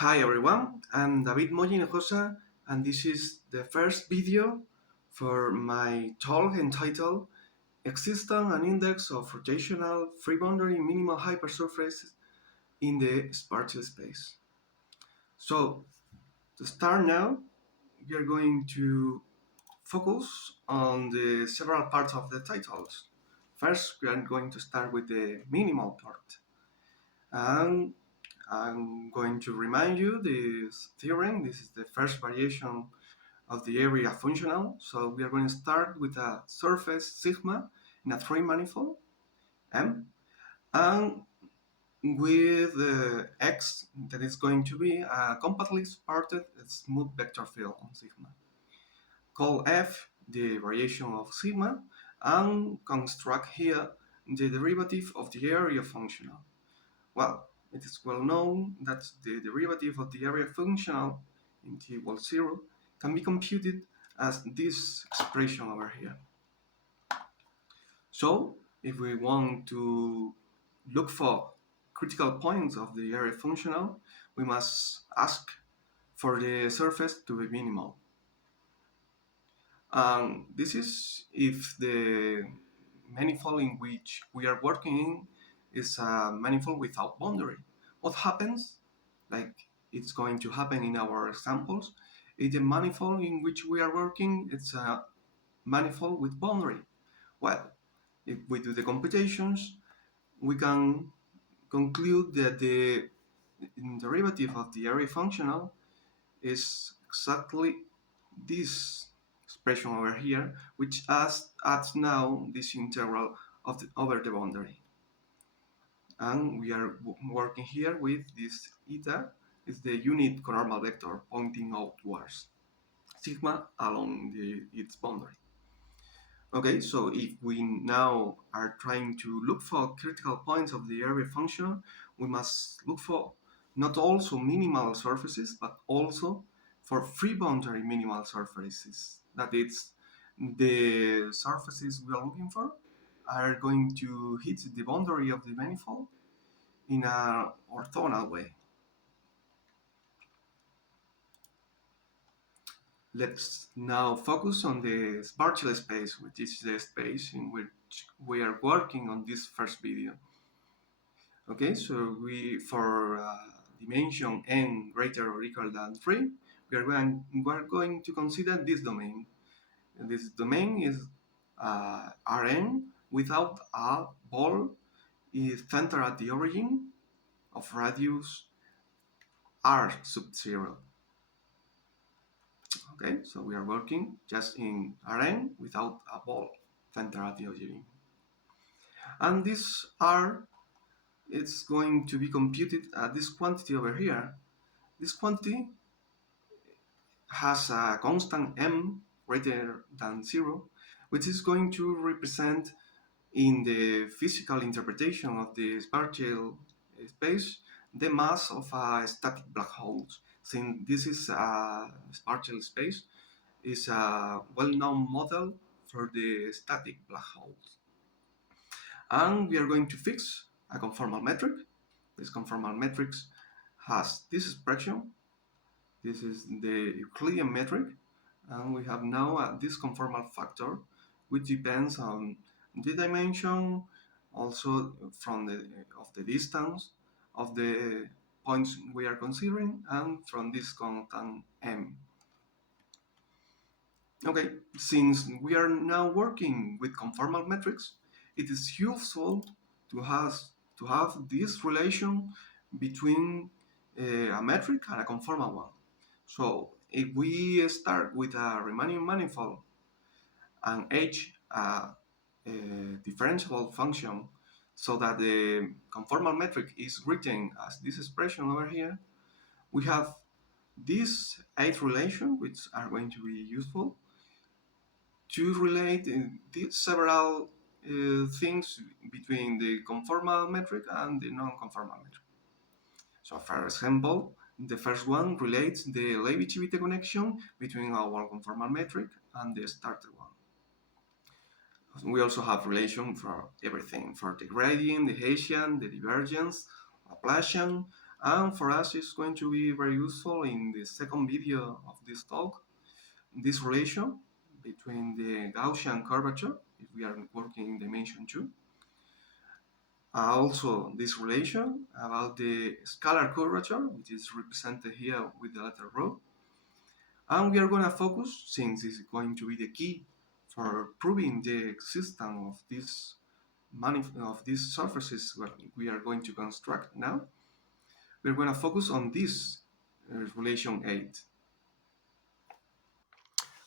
Hi everyone, I'm Moya Hinojosa, and this is the first video for my talk entitled Existence and Index of Rotational Free Boundary Minimal Hypersurfaces in the Spatial Space. So, to start now, we are going to focus on the several parts of the titles. First, we are going to start with the minimal part. And I'm going to remind you this theorem. This is the first variation of the area functional. So we are going to start with a surface sigma in a three manifold M, and with X that is going to be a compactly sparted smooth vector field on sigma. Call F the variation of sigma and construct here the derivative of the area functional. Well, it is well known that the derivative of the area functional in t equals 0 can be computed as this expression over here. So, if we want to look for critical points of the area functional, we must ask for the surface to be minimal. This is if the manifold in which we are working in is a manifold without boundary. What happens, like it's going to happen in our examples, is the manifold in which we are working, it's a manifold with boundary. Well, if we do the computations, we can conclude that the derivative of the area functional is exactly this expression over here, which adds now this integral of over the boundary. And we are working here with this eta is the unit conormal vector pointing outwards, sigma along its boundary. Okay, so if we now are trying to look for critical points of the area function, we must look for not also minimal surfaces, but also for free boundary minimal surfaces. That is, the surfaces we are looking for are going to hit the boundary of the manifold in an orthogonal way. Let's now focus on the spatial space, which is the space in which we are working on this first video. Okay, so for dimension n greater or equal than 3, we are going to consider this domain. And this domain is Rn without a ball is centered at the origin of radius r sub 0. Okay, so we are working just in Rn without a ball centered at the origin. And this R, it's going to be computed at this quantity over here. This quantity has a constant m greater than 0, which is going to represent in the physical interpretation of the spatial space the mass of a static black hole. Since this is a spatial space, is a well-known model for the static black holes. And we are going to fix a conformal metric. This conformal metric has this expression. This is the Euclidean metric, and we have now this conformal factor, which depends on the dimension, also from the distance of the points we are considering, and from this constant m. Okay, since we are now working with conformal metrics, it is useful to have this relation between a metric and a conformal one. So if we start with a Riemannian manifold and h a differentiable function so that the conformal metric is written as this expression over here, we have these 8 relations which are going to be useful to relate these several things between the conformal metric and the non-conformal metric. So for example, the first one relates the Levi-Civita connection between our conformal metric and the starter one. We also have relation for everything, for the gradient, the Hessian, the divergence, Laplacian, And for us, it's going to be very useful in the second video of this talk, this relation between the Gaussian curvature, if we are working in dimension 2, also this relation about the scalar curvature, which is represented here with the letter rho. And we are going to focus, since this is going to be the key for proving the existence of these surfaces what we are going to construct now, we're going to focus on this relation 8.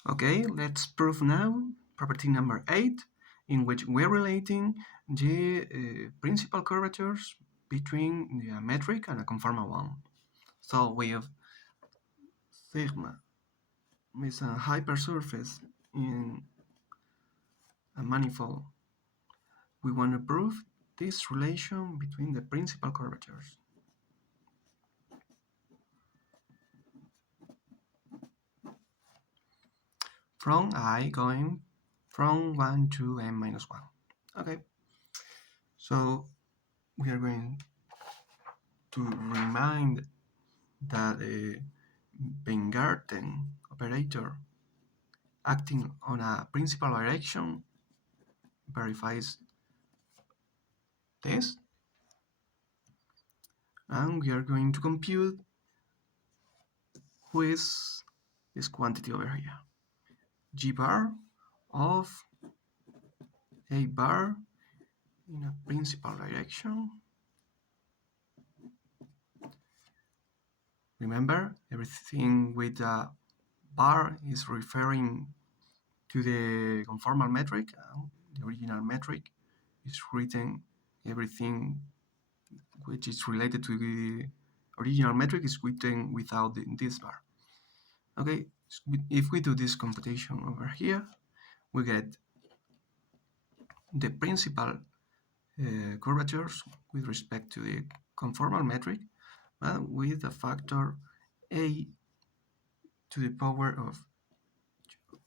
Okay, let's prove now property number 8, in which we're relating the principal curvatures between a metric and a conformal one. So we have sigma is a hypersurface in a manifold. We want to prove this relation between the principal curvatures. From I going from 1 to n minus 1. Okay, so we are going to remind that a Weingarten operator acting on a principal direction verifies this, and we are going to compute who is this quantity over here, g bar of a bar in a principal direction. Remember, everything with a bar is referring to the conformal metric. The original metric is written, everything which is related to the original metric is written without this bar. Okay, if we do this computation over here, we get the principal curvatures with respect to the conformal metric, but with a factor a to the power of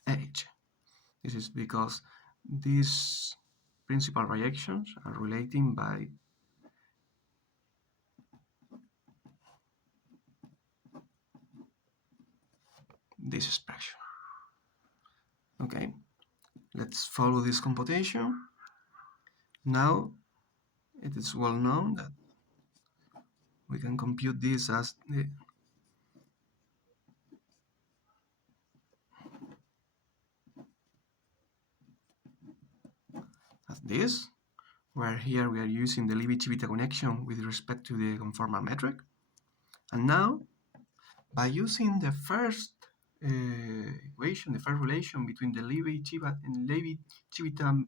h. This is because these principal reactions are relating by this expression. Okay, let's follow this computation. Now it is well known that we can compute this as this, where here we are using the Levi-Civita connection with respect to the conformal metric. And now, by using the first equation, the first relation between the Levi-Civita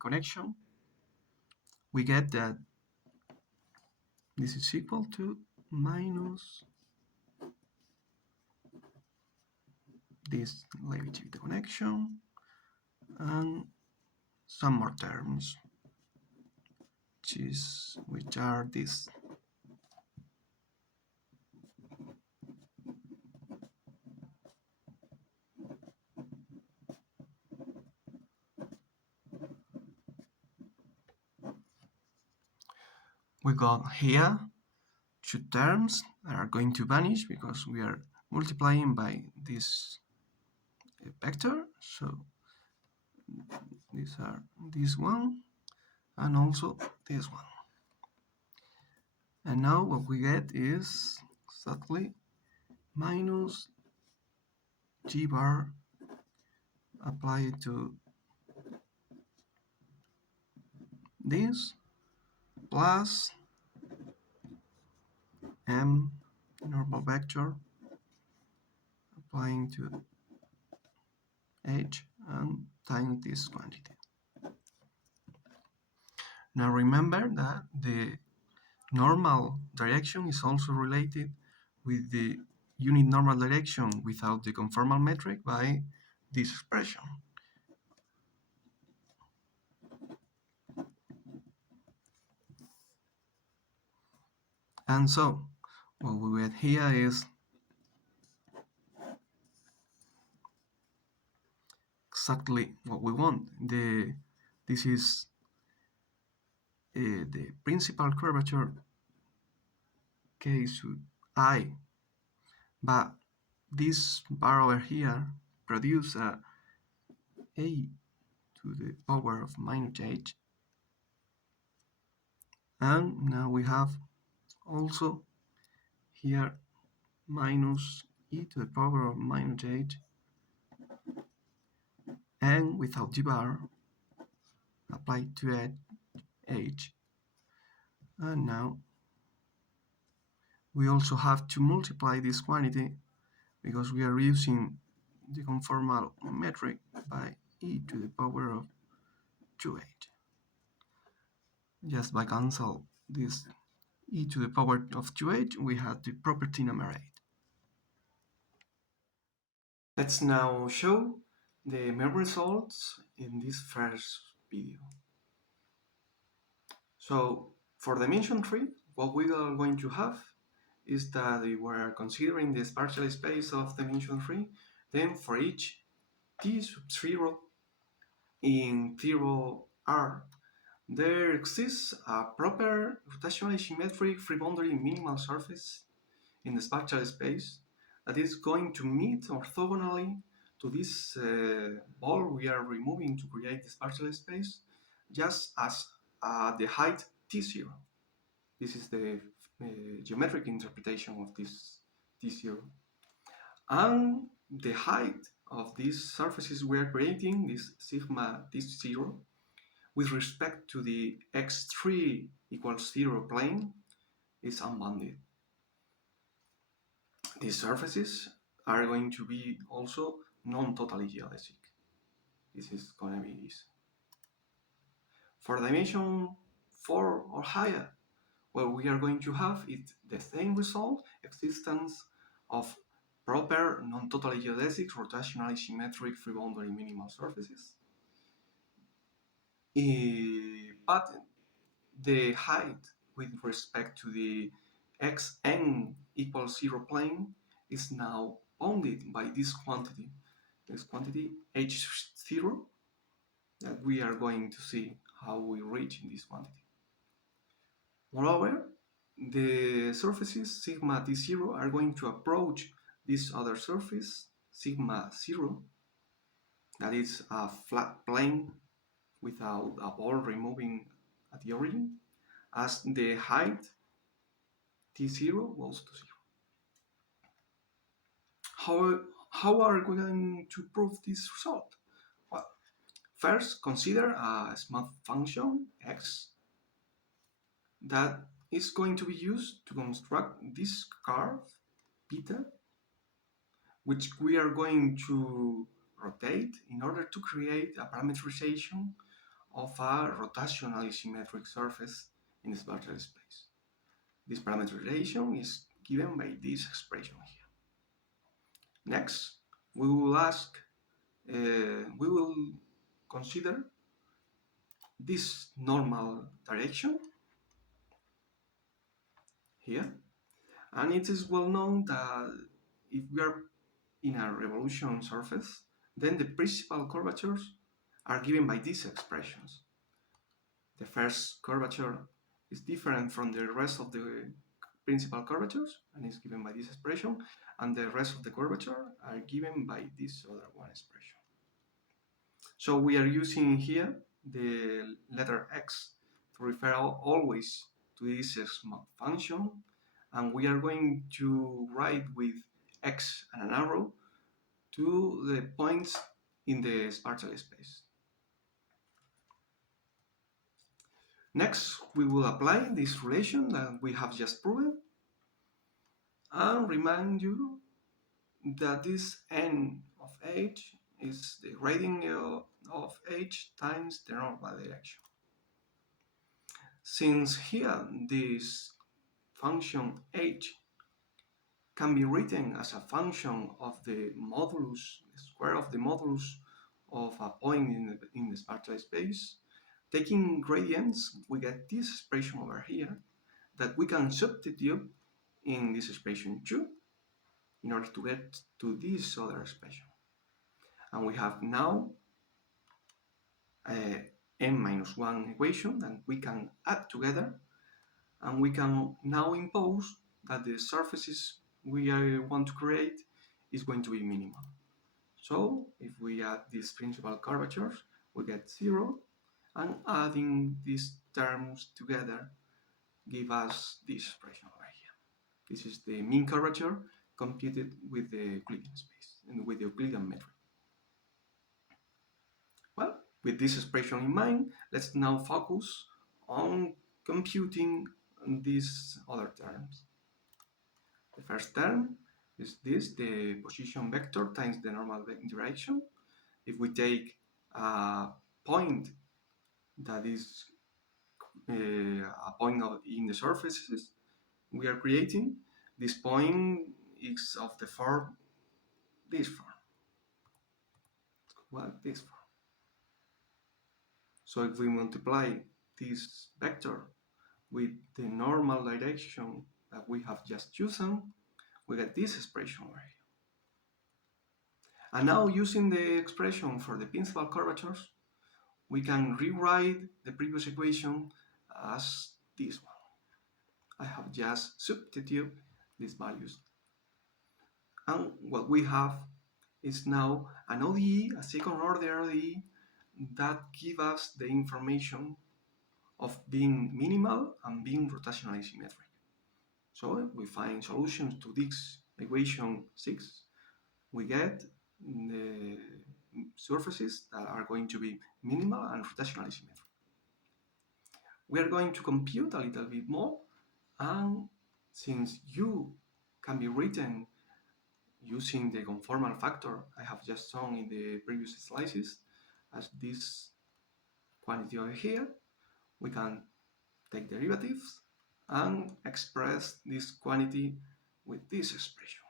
connection, we get that this is equal to minus this Levi-Civita connection and some more terms, which are this. We got here two terms that are going to vanish because we are multiplying by this vector. So these are this one and also this one. And now what we get is exactly minus g bar applied to this plus m normal vector applying to h and times this quantity. Now remember that the normal direction is also related with the unit normal direction without the conformal metric by this expression. And so what we get here is exactly what we want. This is the principal curvature k sub I, but this bar over here produces a to the power of minus h, and now we have also here minus e to the power of minus h, and without the bar applied to it h. And now we also have to multiply this quantity because we are using the conformal metric by e to the power of 2h. Just by cancel this e to the power of 2h, we have the property number 8. Let's now show the main results in this first video. So for dimension 3, what we are going to have is that we were considering the partial space of dimension 3, then for each t sub 0 in 0R, there exists a proper rotationally symmetric free boundary minimal surface in the spatial space that is going to meet orthogonally to this ball we are removing to create the spatial space, just as the height t0. This is the geometric interpretation of this t0. And the height of these surfaces we are creating, this sigma t0, with respect to the x3 equals 0 plane, is unbounded. These surfaces are going to be also non-totally geodesic. This is going to be this. For dimension 4 or higher, what we are going to have is the same result, existence of proper non-totally geodesic rotationally symmetric free boundary minimal surfaces. But the height with respect to the xn equals 0 plane is now bounded by this quantity h0, that we are going to see how we reach this quantity. Moreover, the surfaces sigma t0 are going to approach this other surface sigma 0, that is a flat plane without a ball removing at the origin, as the height t0 goes to 0. How are we going to prove this result? Well, first consider a smooth function x that is going to be used to construct this curve beta, which we are going to rotate in order to create a parameterization of a rotationally symmetric surface in the spatial space. This parameterization is given by this expression here. Next, we will consider this normal direction here, and it is well known that if we are in a revolution surface, then the principal curvatures are given by these expressions. The first curvature is different from the rest of the principal curvatures and is given by this expression, and the rest of the curvature are given by this other one expression. So we are using here the letter x to refer always to this function, and we are going to write with x and an arrow to the points in the spatial space. Next, we will apply this relation that we have just proven and remind you that this n of h is the gradient of h times the normal direction. Since here this function h can be written as a function of the modulus, the square of the modulus of a point in the spatial space, taking gradients, we get this expression over here that we can substitute in this expression 2 in order to get to this other expression. And we have now n-1 equation that we can add together, and we can now impose that the surfaces we want to create is going to be minimal. So if we add these principal curvatures, we get 0, and adding these terms together give us this expression right here. This is the mean curvature computed with the Euclidean space and with the Euclidean metric. Well, with this expression in mind, let's now focus on computing these other terms. The first term is this, the position vector times the normal direction. If we take a point that is a point in the surfaces we are creating, this point is of the form, this form. Well, this form. So if we multiply this vector with the normal direction that we have just chosen, we get this expression right here. And now, using the expression for the principal curvatures, we can rewrite the previous equation as this one. I have just substituted these values. And what we have is now an ODE, a second order ODE, that gives us the information of being minimal and being rotationally symmetric. So we find solutions to this equation 6. We get the surfaces that are going to be minimal and rotationally symmetric. We are going to compute a little bit more, and since U can be written using the conformal factor I have just shown in the previous slices as this quantity over here, we can take derivatives and express this quantity with this expression.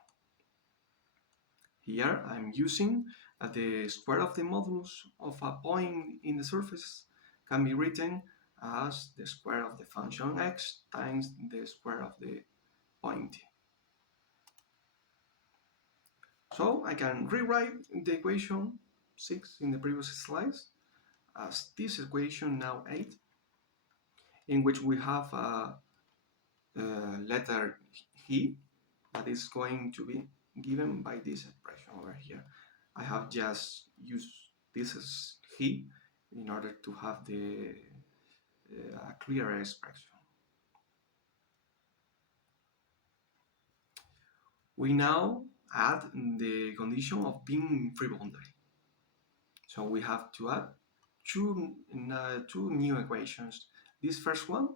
Here I'm using that the square of the modulus of a point in the surface can be written as the square of the function x times the square of the point. So I can rewrite the equation 6 in the previous slides as this equation now 8, in which we have a letter he that is going to be given by this expression over here. I have just used this as he in order to have the a clearer expression. We now add the condition of being free boundary. So we have to add two new equations. This first one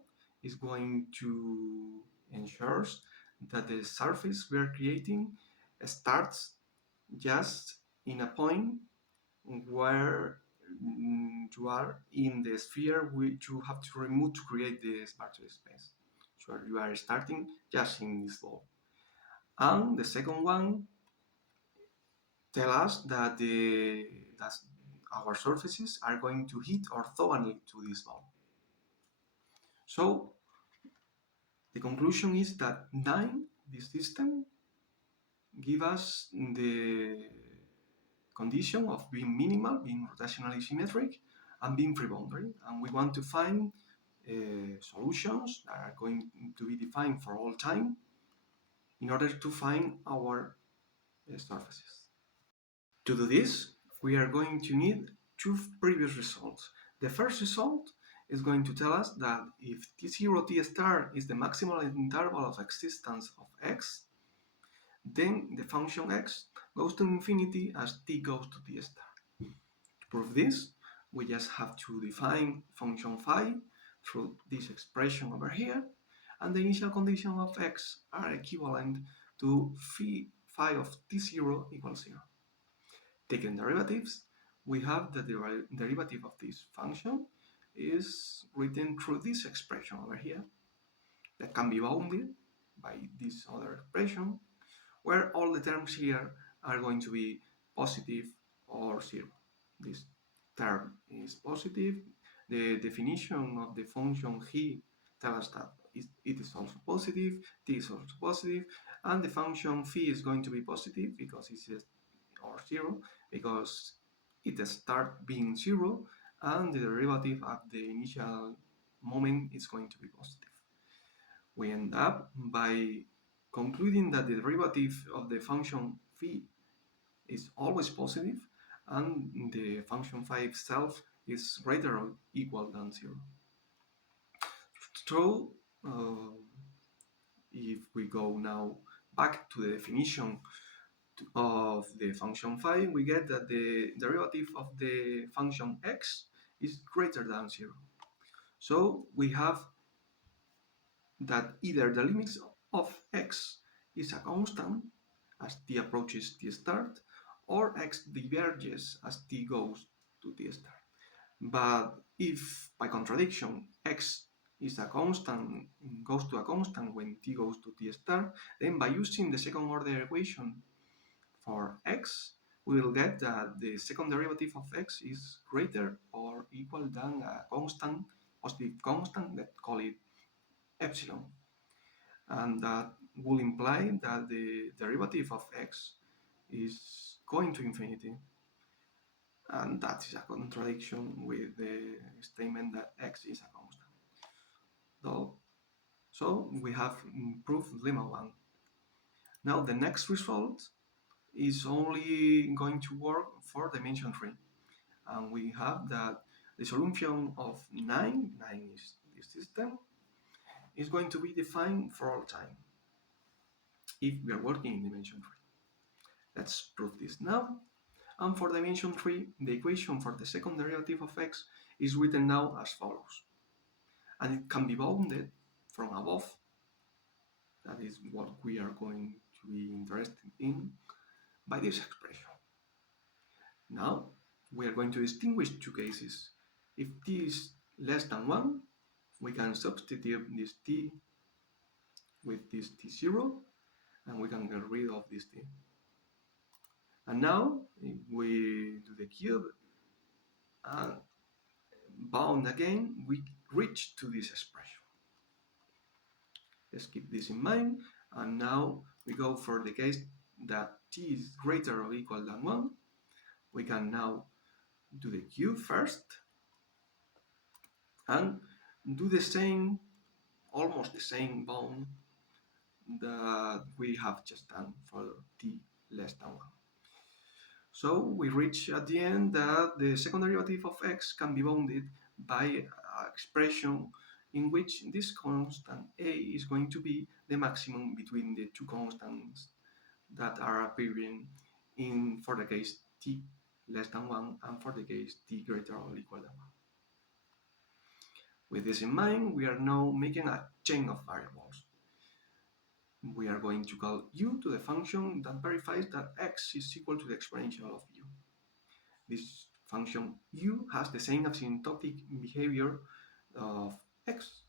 is going to ensure that the surface we are creating starts just in a point where you are in the sphere which you have to remove to create the Barthes space. So you are starting just in this ball. And the second one tell us that our surfaces are going to hit orthogonally to this ball. So the conclusion is that 9, this system, give us the condition of being minimal, being rotationally symmetric, and being free boundary. And we want to find solutions that are going to be defined for all time in order to find our surfaces. To do this, we are going to need two previous results. The first result is going to tell us that if T0 T star is the maximal interval of existence of x, then the function x goes to infinity as t goes to T star. To prove this, we just have to define function phi through this expression over here, and the initial condition of x are equivalent to phi of T0 equals 0. Taking derivatives, we have that the derivative of this function is written through this expression over here that can be bounded by this other expression, where all the terms here are going to be positive or 0. This term is positive. The definition of the function he tells us that it is also positive, t is also positive, and the function phi is going to be positive because it's or 0 because it starts being 0 and the derivative at the initial moment is going to be positive. We end up by concluding that the derivative of the function phi is always positive and the function phi itself is greater or equal than 0. So, if we go now back to the definition of the function phi, we get that the derivative of the function x is greater than 0. So we have that either the limits of x is a constant as t approaches t start, or x diverges as t goes to t start. But if, by contradiction, x is a constant, goes to a constant when t goes to t star, then by using the second order equation for x, we will get that the second derivative of x is greater or equal than a constant, positive constant, let's call it epsilon. And that will imply that the derivative of x is going to infinity. And that is a contradiction with the statement that x is a constant. So we have proved lemma 1. Now the next result is only going to work for dimension 3. And we have that the solution of 9 is this system, is going to be defined for all time if we are working in dimension 3. Let's prove this now. And for dimension 3, the equation for the second derivative of x is written now as follows. And it can be bounded from above. That is what we are going to be interested in by this expression. Now, we are going to distinguish two cases. If t is less than 1, we can substitute this t with this t0, and we can get rid of this t. And now, if we do the cube and bound again, we reach to this expression. Let's keep this in mind, and now we go for the case that t is greater or equal than 1. We can now do the cube first, and do the same, almost the same bound that we have just done for t less than 1. So we reach at the end that the second derivative of x can be bounded by an expression in which this constant a is going to be the maximum between the two constants that are appearing in for the case t less than 1 and for the case t greater or equal than 1. With this in mind, we are now making a chain of variables. We are going to call u to the function that verifies that x is equal to the exponential of u. This function u has the same asymptotic behavior of x.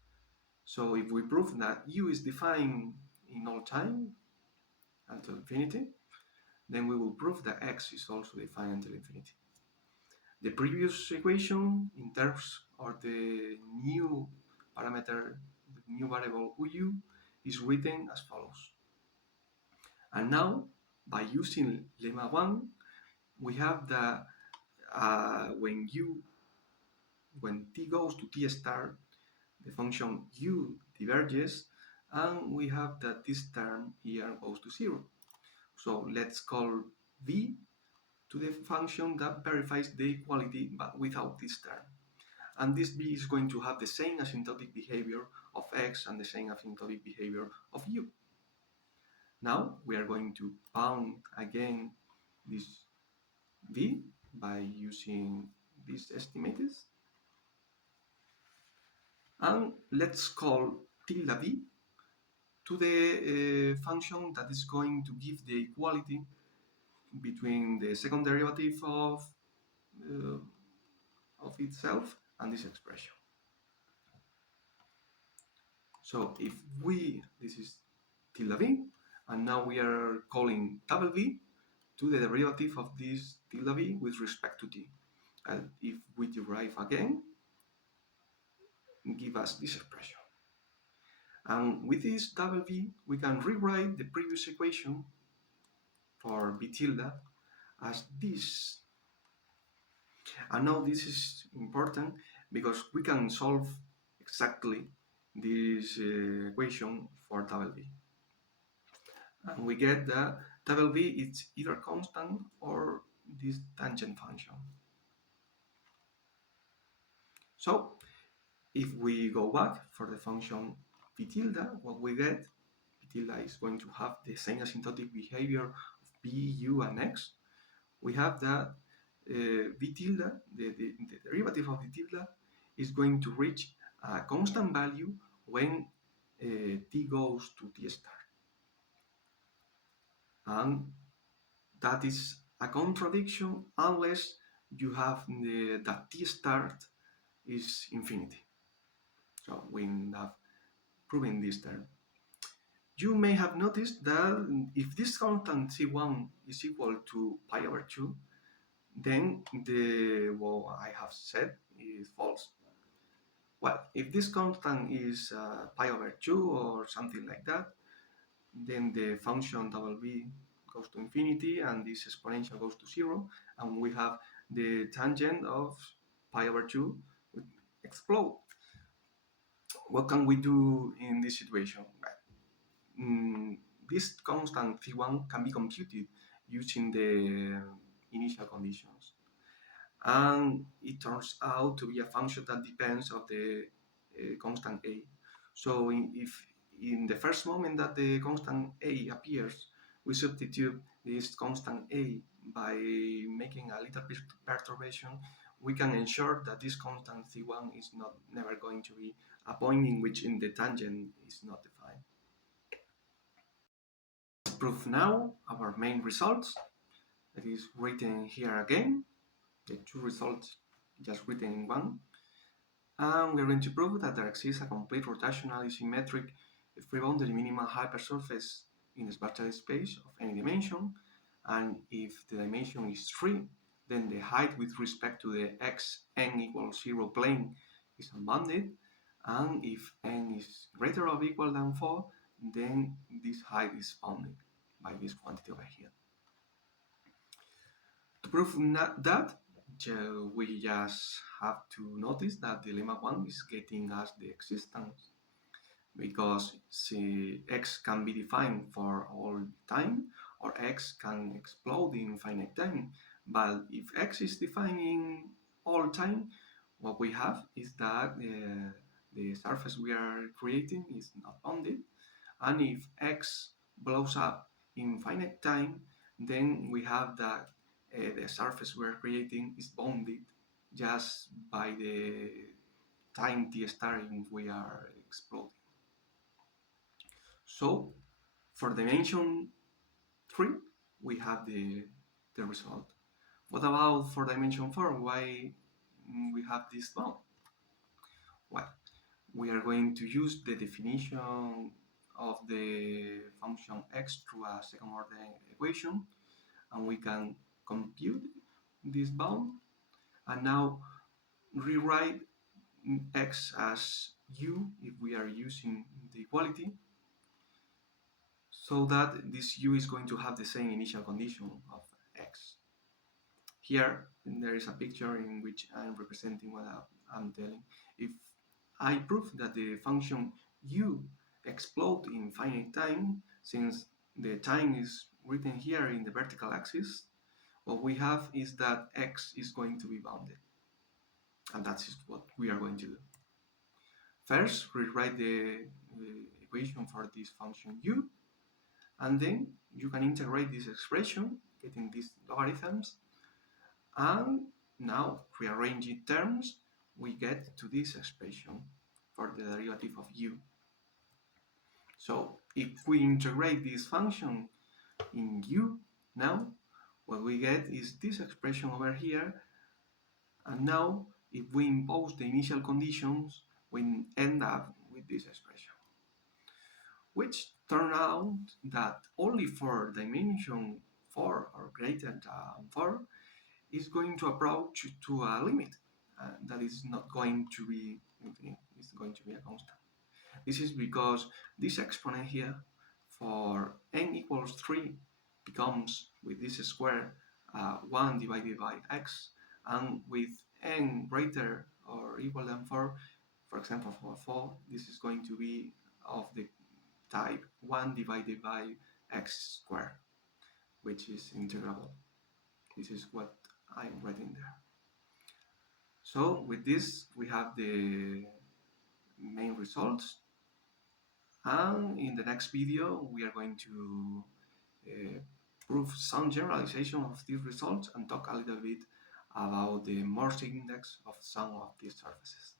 So if we prove that u is defined in all time until infinity, then we will prove that x is also defined until infinity. The previous equation in terms of the new parameter, the new variable u, is written as follows. And now, by using lemma 1, we have that when t goes to t star, the function u diverges, and we have that this term here goes to 0. So let's call v to the function that verifies the equality but without this term. And this v is going to have the same asymptotic behavior of x and the same asymptotic behavior of u. Now we are going to bound again this v by using these estimators. And let's call tilde v to the function that is going to give the equality between the second derivative of itself and this expression. So if this is tilde v, and now we are calling double v to the derivative of this tilde v with respect to t. And if we derive again, give us this expression. And with this double v, we can rewrite the previous equation for v tilde as this. And now this is important because we can solve exactly this equation for double v. And we get that double v is either constant or this tangent function. So if we go back for the function v tilde, what we get, v tilde is going to have the same asymptotic behavior of b, u, and x. We have that v tilde, the derivative of v tilde, is going to reach a constant value when t goes to t star. And that is a contradiction unless you have that t start is infinity. So we have proven this term. You may have noticed that if this constant c1 is equal to pi over 2, then what I have said is false. Well, if this constant is pi over 2 or something like that, then the function double v goes to infinity and this exponential goes to 0, and we have the tangent of pi over 2 would explode. What can we do in this situation? This constant c1 can be computed using the initial conditions, and it turns out to be a function that depends on the constant a. So if in the first moment that the constant a appears, we substitute this constant a by making a little perturbation, we can ensure that this constant c1 is never going to be a point in which in the tangent is not defined. Let's prove now our main results. That is written here again, the two results just written in one. And we're going to prove that there exists a complete rotationally symmetric free boundary minimal hypersurface in the spatial space of any dimension. And if the dimension is 3, then the height with respect to the xn equals 0 plane is unbounded. And if n is greater or equal than 4, then this height is bounded by this quantity over here. To prove that, we just have to notice that the lemma 1 is getting us the existence, because x can be defined for all time, or x can explode in finite time. But if x is defined in all time, what we have is that the surface we are creating is not bounded. And if x blows up in finite time, then we have that the surface we're creating is bounded just by the time t star in we are exploding. So for dimension 3, we have the result. What about for dimension 4? Why we have this bound? Well, we are going to use the definition of the function x through a second order equation, and we can compute this bound and now rewrite x as u if we are using the equality, so that this u is going to have the same initial condition of x. Here there is a picture in which I'm representing what I'm telling. If I prove that the function u explodes in finite time, since the time is written here in the vertical axis, what we have is that x is going to be bounded. And that's what we are going to do. First, rewrite the equation for this function u, and then you can integrate this expression, getting these logarithms, and now rearranging terms, we get to this expression for the derivative of u. So if we integrate this function in u now, what we get is this expression over here, and now if we impose the initial conditions, we end up with this expression, which turn out that only for dimension 4 or greater than 4 is going to approach to a limit that is not going to be infinite, it's going to be a constant. This is because this exponent here for n equals 3 becomes, with this square, 1 divided by x, and with n greater or equal than 4, for example for 4, this is going to be of the type 1 divided by x squared, which is integrable. This is what I'm writing there. So with this, we have the main results. And in the next video, we are going to uh, prove some generalization of these results and talk a little bit about the Morse index of some of these surfaces.